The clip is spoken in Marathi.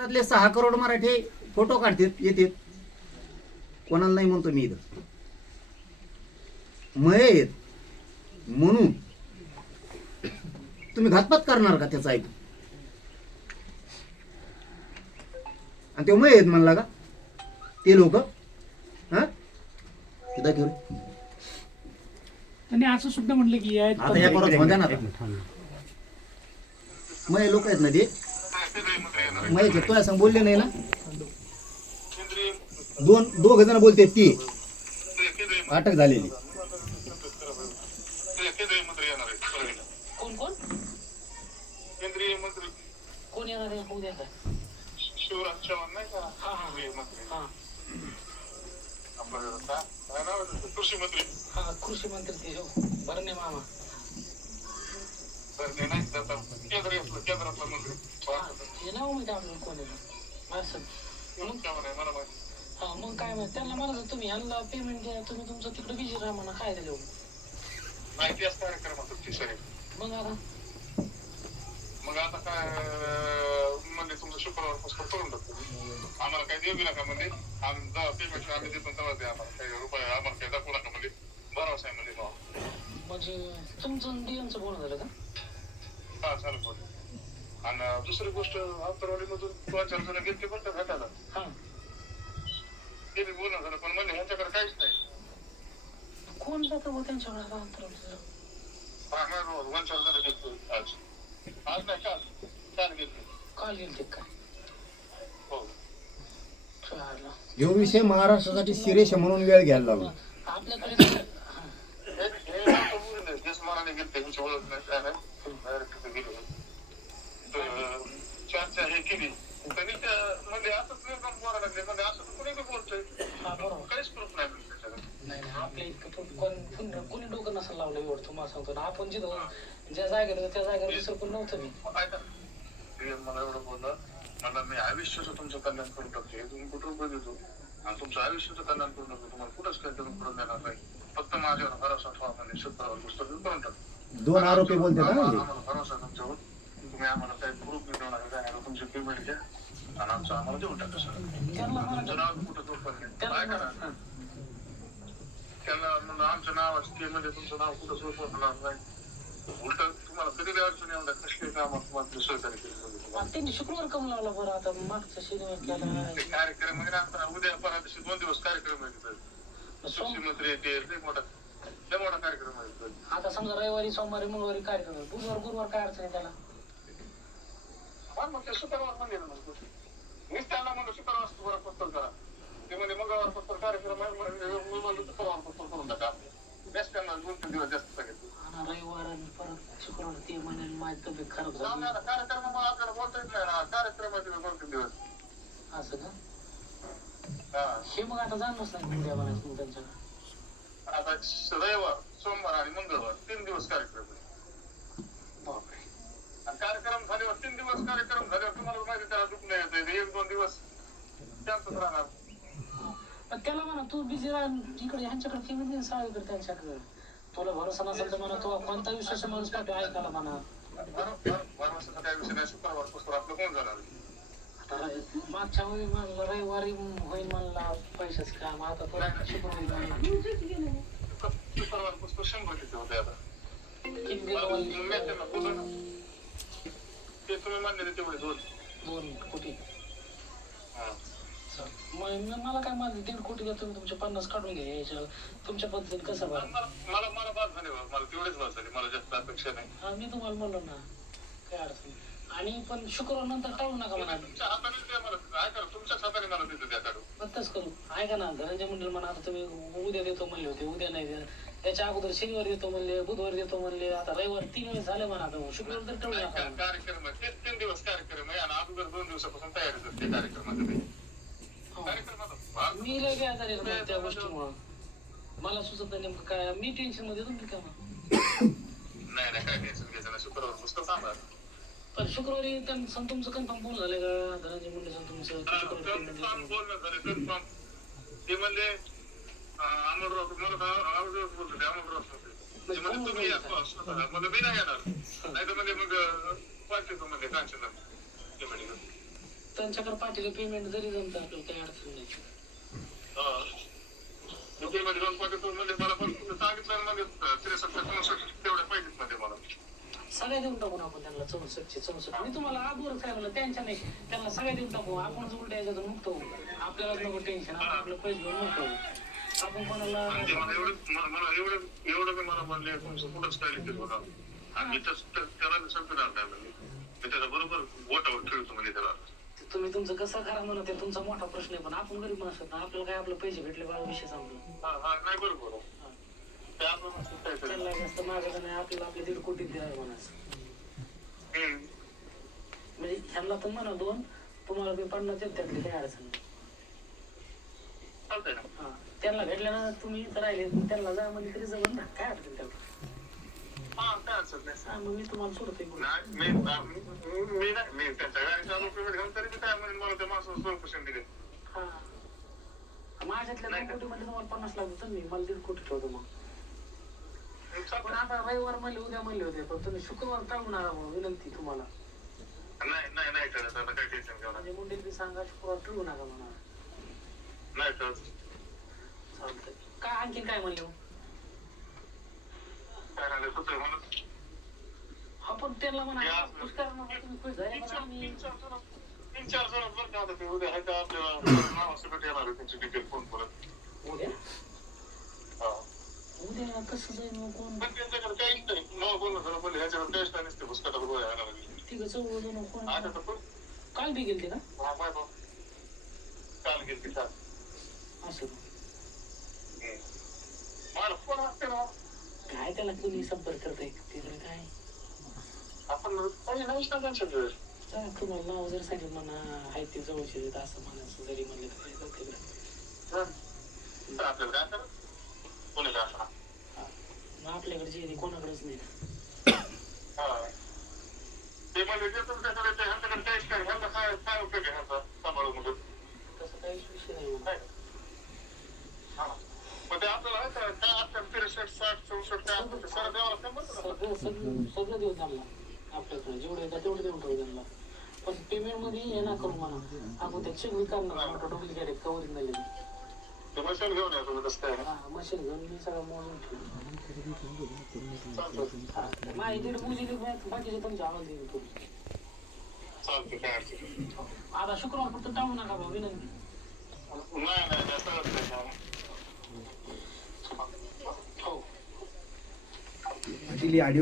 महाराष्ट्रातले सहा करोड मराठी फोटो काढतात येतात कोणाला नाही म्हणतो मी इथं. मय आहेत म्हणून तुम्ही घातपात करणार का त्याचा ऐकून? आणि ते मय आहेत म्हणला का? ते लोक हा? तिथं घेऊन. त्यांनी असं सुद्धा म्हटलं की आता या परत होत्या ना. मय लोक आहेत ना ते? मय तुला सांग बोलले नाही ना? दोन दोघ जण बोलते ती. अटक झालेली. केंद्रीय मंत्री येणार आहेत परळीला. कोण कोण? केंद्रीय मंत्री. कोण येणार आहे? उद्या शिवराज चव्हाण नाही का? हा, हा. हा आपलं? कृषी मंत्री. हा कृषी मंत्री ते हो. भरणे मामा. तर नाही त्याचा केंद्रीय केंद्रातला मंत्री हा, हे नाव माहिती आपल्याला कोण असं म्हणून काय आहे मला माहिती हा मग काय माहिती त्यांना मला तुम्ही यांना पेमेंट द्या तुम्ही तुमचं तिकडे बिझी राहा म्हणा काय झालं माहिती असं कार्यक्रम होतो मग आता मग आता काय म्हणजे तुमचं शुक्रवार पुस्तक करून टाकतो आम्हाला काही देऊ नका म्हणजे आम्ही पेमेंट आम्ही देतो तेव्हा द्या आम्हाला काही रुपये आम्हाला काही दाखवू नका म्हणजे भरोसा आहे म्हणजे म्हणजे तुमचं डीएमचं बोलणं झालं का? हा चालू आणि दुसरी गोष्ट आंतरवाडीमधून दोन चार जण गेले बरं का भेटायला हा ते बी बोलणं झालं पण म्हणजे ह्यांच्याकडे काहीच नाही कोण जातं बघ त्यांच्याकडे आता अंतरावरचं? हा नाही रोज दोन चार जण गेले आज आज नाही काल काल गेले काल गेल ते काय हो चालेल. ह्यो विषय महाराष्ट्रासाठी सिरेश म्हणून वेळ घ्यायला लागलो आपल्याकडे डायरेक्ट गेले तर चर्चा हे केली त्यांनी त्या म्हणजे असंच निर्गम बोलायला लागले म्हणजे असं तर कुणी बी बोलतोय हा काहीच प्रूफ नाही म्हणजे त्याच्याकडे नाही नाही आपल्या इतकं पण कोण कोण- कोणी डोकं नसेल लावलं एवढं तुम्हाला सांगतो ना आपण जिथं ज्या जागेवर त्या जागेवर दुसरं कोण नव्हतं मी ऐका मला एवढं बोललं मला मी आयुष्याचं तुमचं कल्याण करून टाकतो हे तुम्ही कुठं रुपये देतो आणि तुमचं आयुष्याचं कल्याण करून टाकतो तुम्हाला कुठंच काही तुम्ही करून देणार नाही फक्त माझ्यावर भरोसा ठेवा म्हणजे शुक्रवार पुस्तक करून टाकतो दोन आरोपी बोलतात ना म्हणजे. भरोसा आहे तुमच्यावर तुम्ही आम्हाला काही प्रूफ बी काय तुमची पेमेंट घ्या आणि आमचं आम्हाला देऊन टाका सर त्यांना तुमचं म्हणा नाव कुठं ना हा. त्यांना आमचं नाव असते म्हणजे तुमचं नाव कुठं नाही. उलट तुम्हाला कधी बी अडचणी येऊन कसली कामं तुम्हाला तुम्हाला. मग त्यांनी शुक्रवार कम लावला बरं आता. मागचा शनिवार केला ते कार्यक्रम म्हणजे आता. उद्या परवा दिवशी दोन दिवस कार्यक्रम आहे तिथं. कृषी मंत्री येते मोठा लय मोठा कार्यक्रम आहे. आता समजा रविवारी सोमवारी मंगळवारी कार्यक्रम आहे. बुधवार गुरुवार काय अडचण आहे त्याला? हा मग ते शुक्रवार म्हणजे. मीच त्यांना म्हणलं शुक्रवार शुक्रवार पत्तर करा. ते म्हणजे मंगळवार पत्तर कार्यक्रम आहे म्हणजे मी म्हणलं शुक्रवार पत्तर करून टाका. जास्त त्यांना दोन तीन दिवस जास्त सांगितलं आणि रविवार आणि परत शुक्रवार ते म्हणे माझी तब्येत खराब जाऊन झाली आता कार्यक्रमामुळे आपल्याला बोलता येत नाही ना. कार्यक्रम आहे तिथं दोन तीन दिवस. असं का? हा. हे मग आता जाणच नाही उद्या म्हणायचं मग त्यांच्याकडे. आता रविवार सोमवार आणि मंगळवार तीन दिवस कार्यक्रम आहे. कार्यक्रम झाल्यावर तीन दिवस कार्यक्रम झाल्यावर तुम्हाला माहिती त्याला दुखणं येतं एक दोन दिवस शांतच राहणार. त्याला म्हणा तू बिझी राह इकडे ह्यांच्याकडे दे साळीकडे त्यांच्याकडे. तुला भरोसा नसेल तर म्हणा तो कोणता विश्वास माणूस पाठव ऐकायला म्हणा. भरवशाचा काही विषय नाही. शुक्रवार पुस्तक आपलं कोण जाणार आता रवि- मागच्या वेळी म्हणलं रविवारी होईल म्हणला पैशाच काम. आता शुक्रवारी शंभर किती होते आता. किती दिवस ना ते तुम्ही तेवढे दोन. दोन कोटी. हा. मग म- मला काय माझं दीड कोटी द्या तुम्ही तुमचे पन्नास काढून घ्या याच्या तुमच्या पद्धतीने कसं बरं? मला मला मला बाद झाली बा. मला तेवढेच बाद झाली मला जास्त अपेक्षा नाही. हा मी तुम्हाला म्हणलो ना काय अडचण. आणि पण शुक्रवार नंतर काढू नका म्हणा. तुमच्या हाताने द्या मला. ऐका ना, तुमच्याच हाताने मला तिथं द्या काढू आत्ताच करू. ऐका ना धनंजय मंडळ म्हणा आता तुम्ही उद्या देतो म्हणले होते उद्या नाही द्या त्याच्या अगोदर शनिवार देतो म्हणले बुधवार देतो म्हणले आता रविवार तीन वेळेस झाले म्हणा आता. शुक्रवार तर ठेवू नका का- कार्यक्रम आहे तीन दिवस कार्यक्रम आहे आणि अगोदर दोन दिवसापासून तयारी करते हो. कार्यक्रमाचा भाग मी लगे आजारी आहे मग त्या गोष्टीमुळं. मला सुचत नाही नेमकं काय. मी टेन्शनमध्ये तुम्ही काय नाही नाही काय टेन्शन घ्यायचं नाही. शुक्रवार पुस्तक सांगा पण शुक्रवारी त्यांचं तुमचं कन्फर्म बोल झालं का? धनंजय मुंडे तुमचं शुक्रवारी payment देतो कन्फर्म. बोलणं झालं कन्फर्म ते म्हणले मला बोलले ते म्हणजे तुम्ही या स्वतः म्हणजे मी नाही येणार. नाही तर म्हणजे मग पाठवतो म्हणजे कांचनला. ते त्यांच्याकडे पाठीला पेमेंट जरी जमतं आपल्याला काही अडचण नाही. हा. मग ते मध्ये जाऊन पाठवतो म्हणजे मला पण तुम्ही सांगितलं म्हणजे त्रेसष्ट चौसष्ट तेवढे पाहिजेत म्हणजे मला सगळ्या देऊन टाकू ना आपण त्यांना चौसष्टचे चौसष्ट मी तुम्हाला काय म्हणलं त्यांच्या नाही त्यांना सगळ्या देऊन टाकू आपणच उलट्या याच्यातून मुक्त होऊ आपल्यालाच नको टेन्शन आपण आपलं पैसे घेऊन मुक्त होऊ आपण कोणाला मला एवढं मला मला एवढं एवढं मी मला म्हणले तुमचं कुठंच काय लिहिते बघा. आणि त्याला मी संपणार नाही म्हणजे मी बरोबर बोटावर म्हणजे त्याला. तुम्ही तुमचं कसं करा म्हणा ते तुमचा मोठा प्रश्न आहे पण आपण गरीब माणसं आहोत ना आपल्याला काय आपलं पैसे भेटले बाबा विषय हा नाही बरोबर ते आपलं नसतं काय तरी. त्यांना जास्त मागायचं नाही आपल्याला आपले दीड कोटी द्यावे म्हणायचं. म्हणजे ह्यांना तर म्हणा दोन तुम्हाला मी पन्नास देत त्यातली काही अडचण नाही हा. त्यांना भेटल्या ना तुम्ही इथं राहिले त्यांना जा म्हणजे तरी जवळ ना काय अडचण त्याला मी तुम्हाला सोडतोय बोलून. नाही, मी मी- मी नाही मी त्यांच्या गाडीचा आरोप पेमेंट घेऊन तरी मी काय म्हणेन मला त्या माणसाला दिले माझ्यातल्या दोन कोटी तुम्हाला पन्नास लाख देतो मी मला दीड कोटी ठेवतो मग पण. आता रविवार म्हणले उद्या म्हणले होते पण तुम्ही शुक्रवार टाळून आला म्हणून विनंती तुम्हाला. नाही नाही नाही करत आता काय टेन्शन घेऊ नका. म्हणजे मुंडेल बी सांगा शुक्रवार टाळू नका म्हणा. नाही करत चालतंय. काय आणखी काय म्हणले मग? काय सुचलं आपण त्यांना म्हणा. खुश करा तुम्ही खुश झाले तीन म्हणा, चार आम्ही. तीन चार जण तीन चार जण बरं का आता ते उद्या आहे का? आपल्याला नावासकट येणार आहे त्यांची डिटेल फोन परत? उद्या? हा उद्या कसं जाईल मग कोण पण त्यांच्याकडे काहीच नाही नाव बोलणं झालं बोलले ह्याच्याकडे काहीच नसते पुस्तकाला गोळ्या येणार तिघं चौघ जण कोण आता तर पण काल बी गेलते का हा माय भाऊ काल गेली ती काल असं मला फोन असते ना काय त्याला कोणी संपर्क करताय तिकडे काय आपण काही नाहीच ना त्यांच्याकडे तुम्हाला नाव जर सांगितलं म्हणा आहे ते जवळचे आहेत असं म्हणायचं जरी म्हणलं तर तिकडे आपल्याला काय करा काय असणार मग आपल्याकडे जे ते कोणाकडेच नाही. ना हा. ते म्हणजे जे तुमच्याकडे ते ह्यांच्याकडे काहीच काय? ह्यांना काय काय उपयोग आहे ह्यांचा सांभाळून मग तसं काहीच विषय नाही मग. काय? हा. मग ते आपल्याला काय त्रेसष्ट साठ चौसष्ट काय असतं? ते सगळं द्यावं लागतं बरं का? सगळं सगळं सगळं देऊ त्यांना. आपल्याकडे जेवढं येतात तेवढं देऊन ठेवू त्यांना. पण पेमेंटमध्ये हे ना करू म्हणा. त्या चेक करणार मोठं डुप्लिकेट आहेत. कवर झालेले. ते मशीन घेऊन या तुम्ही कसं काय हा मशीन घेऊन मी सगळं मोजून ठेवू हा. दीड मुली बाकीचे तुमच्या आवाज देऊन ठेवू चालतं काय अडचण. आता शुक्रवार फक्त टाळू नका भाऊ विनंती नाही नाही सगळं नाही. हो दिली ऑडिओ